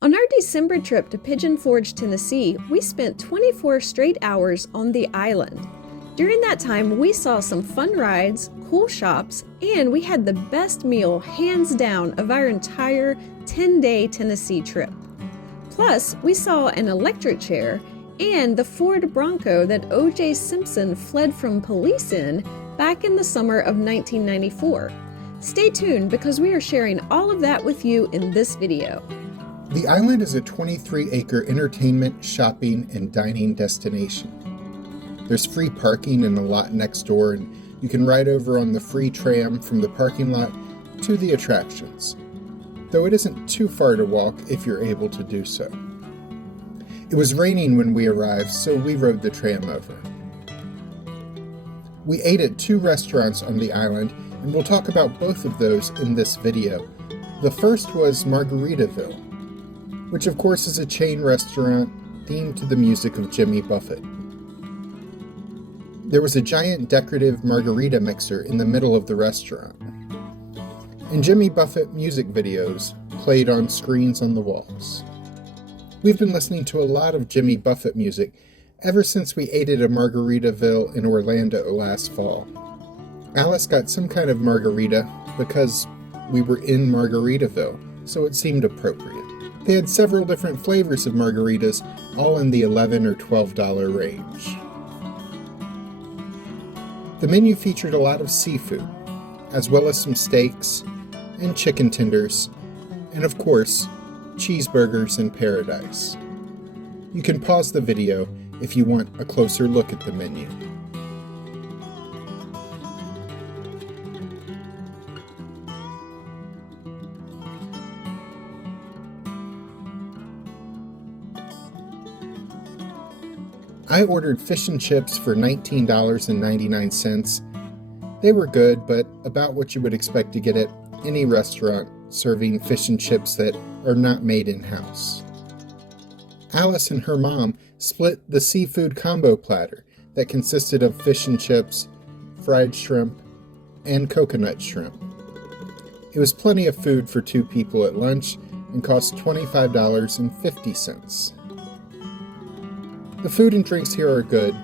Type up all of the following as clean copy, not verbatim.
On our December trip to Pigeon Forge, Tennessee, we spent 24 straight hours on the island. During that time, we saw some fun rides, cool shops, and we had the best meal, hands down, of our entire 10-day Tennessee trip. Plus, we saw an electric chair and the Ford Bronco that O.J. Simpson fled from police in back in the summer of 1994. Stay tuned because we are sharing all of that with you in this video. The island is a 23-acre entertainment, shopping, and dining destination. There's free parking in the lot next door, and you can ride over on the free tram from the parking lot to the attractions, though it isn't too far to walk if you're able to do so. It was raining when we arrived, so we rode the tram over. We ate at 2 restaurants on the island, and we'll talk about both of those in this video. The first was Margaritaville, which of course is a chain restaurant themed to the music of Jimmy Buffett. There was a giant decorative margarita mixer in the middle of the restaurant, and Jimmy Buffett music videos played on screens on the walls. We've been listening to a lot of Jimmy Buffett music ever since we ate at a Margaritaville in Orlando last fall. Alice got some kind of margarita because we were in Margaritaville, so it seemed appropriate. They had several different flavors of margaritas, all in the $11 or $12 range. The menu featured a lot of seafood, as well as some steaks and chicken tenders, and of course, cheeseburgers in paradise. You can pause the video if you want a closer look at the menu. I ordered fish and chips for $19.99. They were good, but about what you would expect to get at any restaurant serving fish and chips that are not made in-house. Alice and her mom split the seafood combo platter that consisted of fish and chips, fried shrimp, and coconut shrimp. It was plenty of food for 2 people at lunch and cost $25.50. The food and drinks here are good,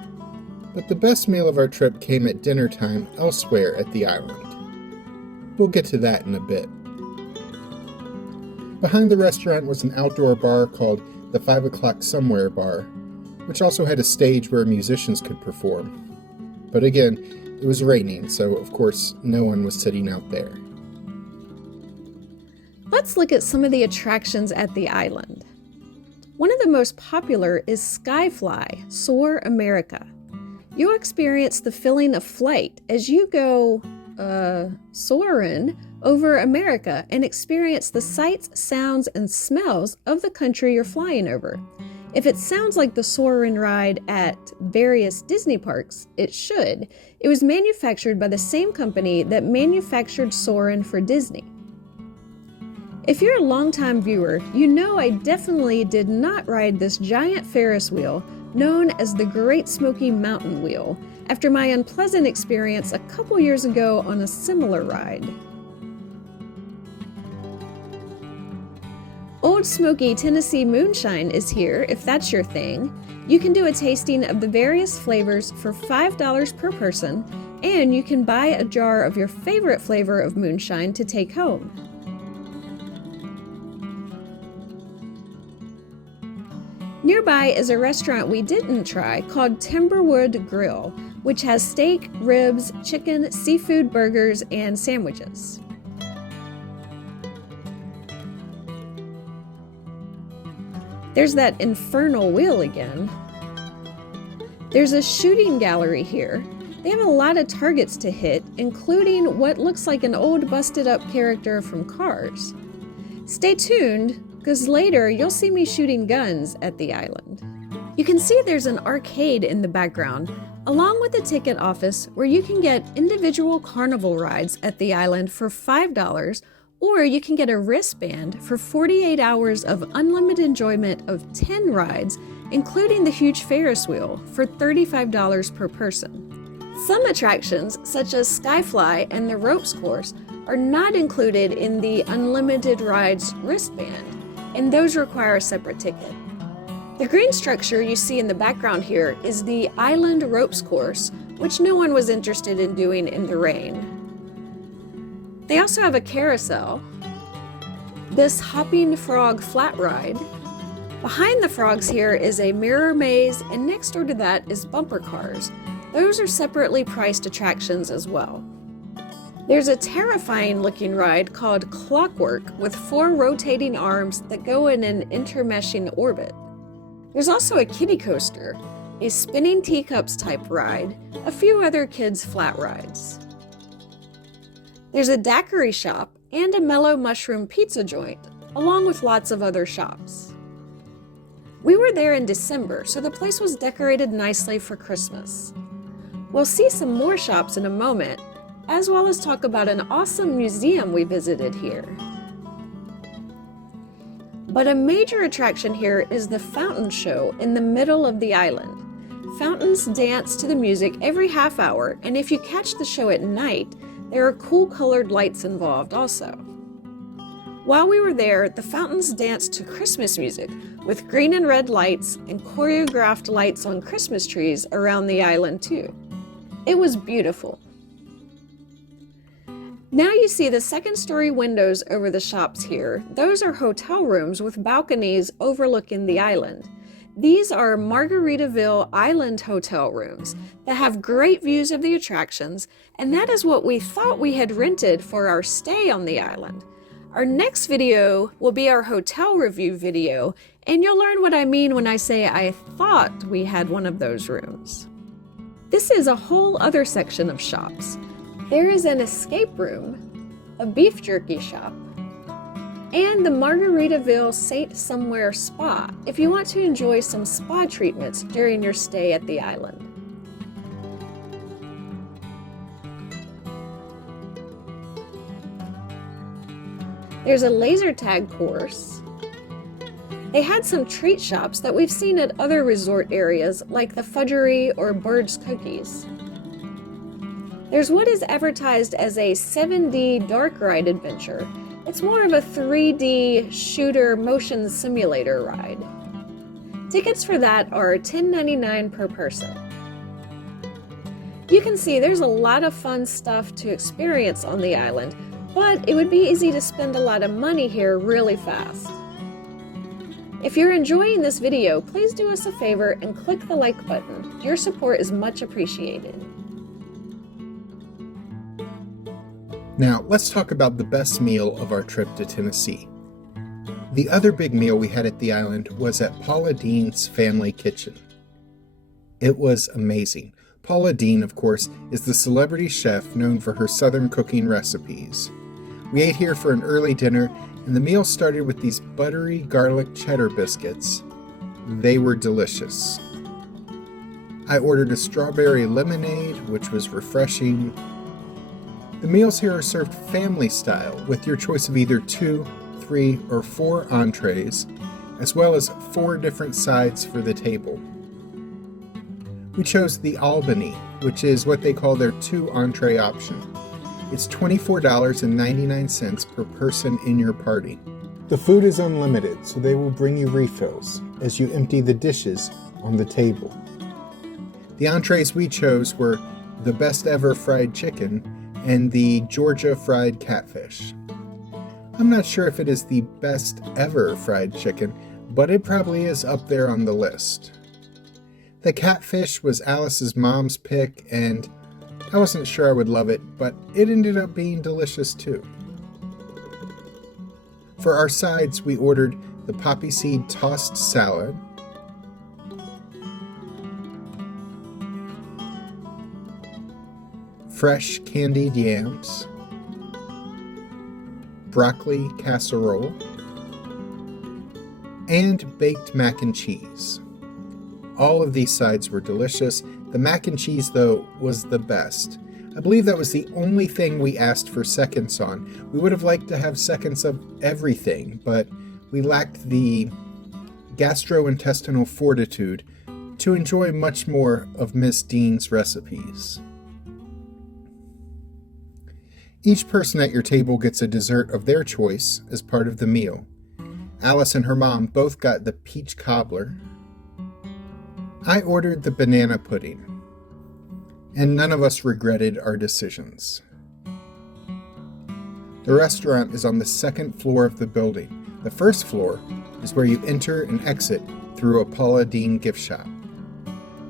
but the best meal of our trip came at dinner time elsewhere at the island. We'll get to that in a bit. Behind the restaurant was an outdoor bar called the 5 O'Clock Somewhere Bar, which also had a stage where musicians could perform. But again, it was raining, so of course no one was sitting out there. Let's look at some of the attractions at the island. One of the most popular is Skyfly, Soar America. You'll experience the feeling of flight as you go, soaring over America and experience the sights, sounds, and smells of the country you're flying over. If it sounds like the Soarin' ride at various Disney parks, it should. It was manufactured by the same company that manufactured Soarin' for Disney. If you're a longtime viewer, you know I definitely did not ride this giant Ferris wheel known as the Great Smoky Mountain Wheel after my unpleasant experience a couple years ago on a similar ride. Old Smoky Tennessee Moonshine is here if that's your thing. You can do a tasting of the various flavors for $5 per person, and you can buy a jar of your favorite flavor of moonshine to take home. Nearby is a restaurant we didn't try called Timberwood Grill, which has steak, ribs, chicken, seafood burgers, and sandwiches. There's that infernal wheel again. There's a shooting gallery here. They have a lot of targets to hit, including what looks like an old busted up character from Cars. Stay tuned, because later you'll see me shooting guns at the island. You can see there's an arcade in the background, along with a ticket office where you can get individual carnival rides at the island for $5, or you can get a wristband for 48 hours of unlimited enjoyment of 10 rides, including the huge Ferris wheel, for $35 per person. Some attractions, such as Skyfly and the ropes course, are not included in the unlimited rides wristband. and those require a separate ticket. The green structure you see in the background here is the Island Ropes course, which no one was interested in doing in the rain. They also have a carousel, this Hopping Frog flat ride. Behind the frogs here is a mirror maze, and next door to that is bumper cars. Those are separately priced attractions as well. There's a terrifying looking ride called Clockwork with 4 rotating arms that go in an intermeshing orbit. There's also a kiddie coaster, a spinning teacups type ride, a few other kids' flat rides. There's a daiquiri shop and a mellow mushroom pizza joint, along with lots of other shops. We were there in December, so the place was decorated nicely for Christmas. We'll see some more shops in a moment, as well as talk about an awesome museum we visited here. But a major attraction here is the fountain show in the middle of the island. Fountains dance to the music every half hour, and if you catch the show at night, there are cool colored lights involved also. While we were there, the fountains danced to Christmas music with green and red lights and choreographed lights on Christmas trees around the island too. It was beautiful. Now you see the second-story windows over the shops here. Those are hotel rooms with balconies overlooking the island. These are Margaritaville Island hotel rooms that have great views of the attractions, and that is what we thought we had rented for our stay on the island. Our next video will be our hotel review video, and you'll learn what I mean when I say I thought we had one of those rooms. This is a whole other section of shops. There is an escape room, a beef jerky shop, and the Margaritaville Saint Somewhere Spa if you want to enjoy some spa treatments during your stay at the island. There's a laser tag course. They had some treat shops that we've seen at other resort areas like the Fudgery or Bird's Cookies. There's what is advertised as a 7D dark ride adventure. It's more of a 3D shooter motion simulator ride. Tickets for that are $10.99 per person. You can see there's a lot of fun stuff to experience on the island, but it would be easy to spend a lot of money here really fast. If you're enjoying this video, please do us a favor and click the like button. Your support is much appreciated. Now, let's talk about the best meal of our trip to Tennessee. The other big meal we had at the island was at Paula Deen's Family Kitchen. It was amazing. Paula Deen, of course, is the celebrity chef known for her southern cooking recipes. We ate here for an early dinner, and the meal started with these buttery garlic cheddar biscuits. They were delicious. I ordered a strawberry lemonade, which was refreshing. The meals here are served family style with your choice of either 2, 3, or 4 entrees, as well as 4 different sides for the table. We chose the Albany, which is what they call their 2 entree option. It's $24.99 per person in your party. The food is unlimited, so they will bring you refills as you empty the dishes on the table. The entrees we chose were the best ever fried chicken and the Georgia fried catfish. I'm not sure if it is the best ever fried chicken, but it probably is up there on the list. The catfish was Alice's mom's pick, and I wasn't sure I would love it, but it ended up being delicious too. For our sides, we ordered the poppy seed tossed salad, fresh candied yams, broccoli casserole, and baked mac and cheese. All of these sides were delicious. The mac and cheese, though, was the best. I believe that was the only thing we asked for seconds on. We would have liked to have seconds of everything, but we lacked the gastrointestinal fortitude to enjoy much more of Miss Dean's recipes. Each person at your table gets a dessert of their choice as part of the meal. Alice and her mom both got the peach cobbler. I ordered the banana pudding, and none of us regretted our decisions. The restaurant is on the second floor of the building. The first floor is where you enter and exit through a Paula Deen gift shop.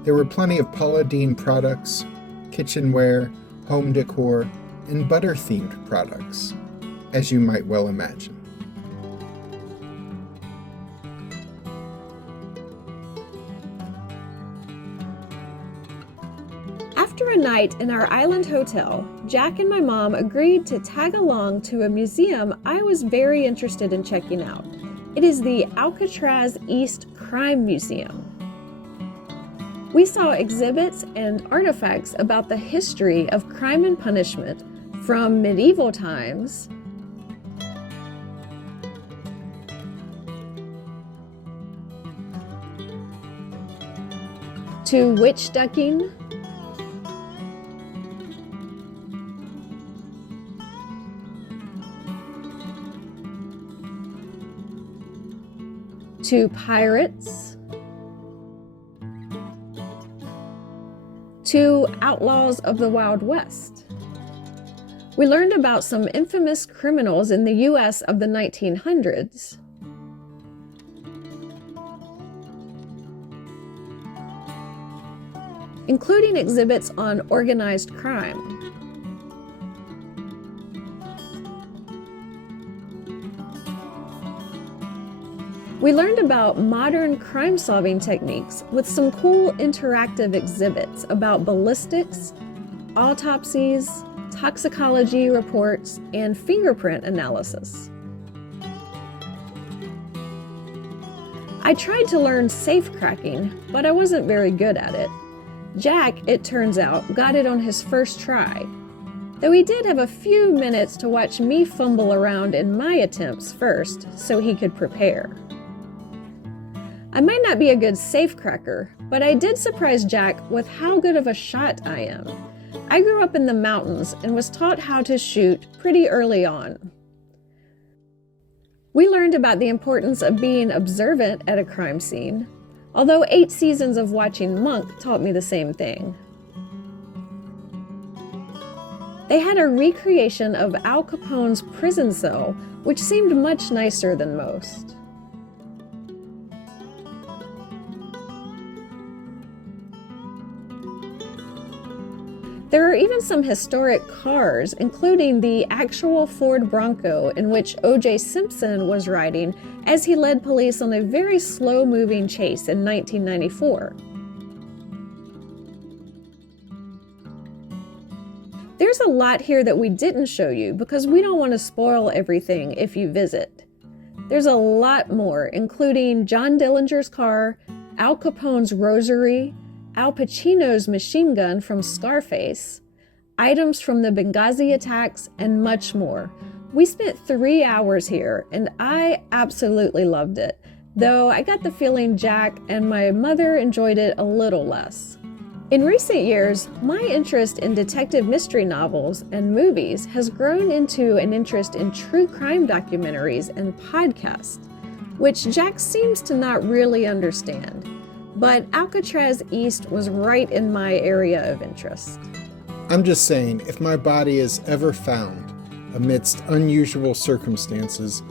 There were plenty of Paula Deen products, kitchenware, home decor, and butter-themed products, as you might well imagine. After a night in our island hotel, Jack and my mom agreed to tag along to a museum I was very interested in checking out. It is the Alcatraz East Crime Museum. We saw exhibits and artifacts about the history of crime and punishment from medieval times to witch ducking, to pirates, to outlaws of the Wild West. We learned about some infamous criminals in the U.S. of the 1900s, including exhibits on organized crime. We learned about modern crime-solving techniques with some cool interactive exhibits about ballistics, autopsies, toxicology reports, and fingerprint analysis. I tried to learn safecracking, but I wasn't very good at it. Jack, it turns out, got it on his first try, though he did have a few minutes to watch me fumble around in my attempts first so he could prepare. I might not be a good safecracker, but I did surprise Jack with how good of a shot I am. I grew up in the mountains and was taught how to shoot pretty early on. We learned about the importance of being observant at a crime scene, although 8 seasons of watching Monk taught me the same thing. They had a recreation of Al Capone's prison cell, which seemed much nicer than most. There are even some historic cars, including the actual Ford Bronco in which O.J. Simpson was riding as he led police on a very slow-moving chase in 1994. There's a lot here that we didn't show you because we don't want to spoil everything if you visit. There's a lot more, including John Dillinger's car, Al Capone's rosary, Al Pacino's machine gun from Scarface, items from the Benghazi attacks, and much more. We spent 3 hours here, and I absolutely loved it, though I got the feeling Jack and my mother enjoyed it a little less. In recent years, my interest in detective mystery novels and movies has grown into an interest in true crime documentaries and podcasts, which Jack seems to not really understand. But Alcatraz East was right in my area of interest. I'm just saying, if my body is ever found amidst unusual circumstances,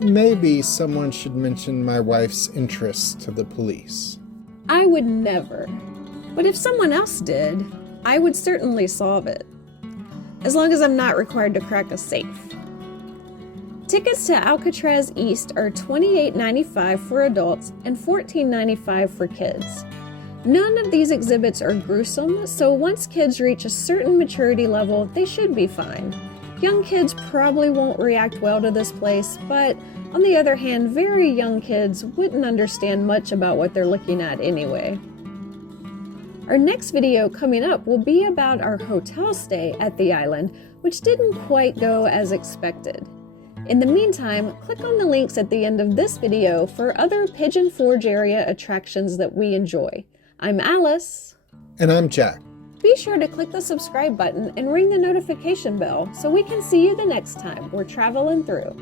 maybe someone should mention my wife's interests to the police. I would never. But if someone else did, I would certainly solve it. As long as I'm not required to crack a safe. Tickets to Alcatraz East are $28.95 for adults and $14.95 for kids. None of these exhibits are gruesome, so once kids reach a certain maturity level, they should be fine. Young kids probably won't react well to this place, but on the other hand, very young kids wouldn't understand much about what they're looking at anyway. Our next video coming up will be about our hotel stay at the island, which didn't quite go as expected. In the meantime, click on the links at the end of this video for other Pigeon Forge area attractions that we enjoy. I'm Alice. And I'm Jack. Be sure to click the subscribe button and ring the notification bell so we can see you the next time we're traveling through.